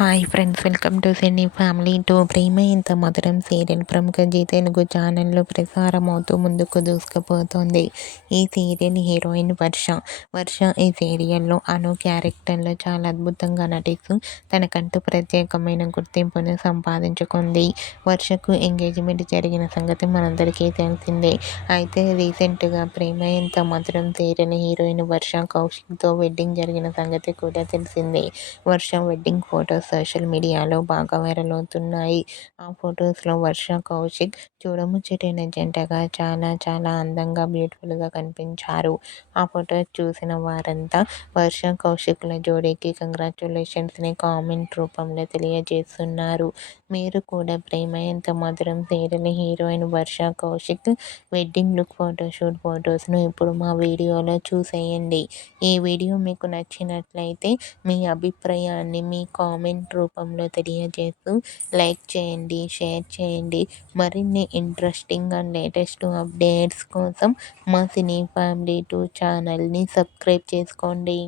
Hi friends, welcome to cine family two. Prema Entha Madhuram serial ప్రముఖ G Telugu ఛానల్లో ప్రసారం అవుతూ ముందుకు దూసుకుపోతోంది. ఈ సీరియల్ హీరోయిన్ వర్ష. ఈ సీరియల్లో అను క్యారెక్టర్లో చాలా అద్భుతంగా నటిస్తూ తనకంటూ ప్రత్యేకమైన గుర్తింపును సంపాదించుకుంది. వర్షకు ఎంగేజ్మెంట్ జరిగిన సంగతి మనందరికీ తెలిసిందే. అయితే రీసెంట్గా ప్రేమ ఇంత మధురం సీరియల్ హీరోయిన్ వర్ష కౌశిక్తో వెడ్డింగ్ జరిగిన సంగతి కూడా తెలిసిందే. వర్ష వెడ్డింగ్ ఫొటోస్ సోషల్ మీడియాలో బాగా వైరల్ అవుతున్నాయి. ఆ ఫొటోస్లో వర్ష కౌశిక్ చూడముచ్చటైన జంటగా చాలా చాలా అందంగా బ్యూటిఫుల్గా కనిపించారు. ఆ ఫొటోస్ చూసిన వారంతా వర్ష కౌశిక్ల జోడీకి కంగ్రాచ్యులేషన్స్ని కామెంట్ రూపంలో తెలియజేస్తున్నారు. మీరు కూడా ప్రేమ ఎంత మధురం సీరియల్ హీరోయిన్ వర్ష కౌశిక్ వెడ్డింగ్ లుక్ ఫోటోషూట్ ఫొటోస్ను ఇప్పుడు మా వీడియోలో చూసేయండి. ఈ వీడియో మీకు నచ్చినట్లయితే మీ అభిప్రాయాన్ని మీ కామెంట్ రూపంలో తెలియజేస్తూ లైక్ చేయండి, షేర్ చేయండి. మరిన్ని ఇంట్రెస్టింగ్ అండ్ లేటెస్ట్ అప్డేట్స్ కోసం మా సినీ ఫ్యామిలీ 2 ఛానల్ని సబ్స్క్రైబ్ చేసుకోండి.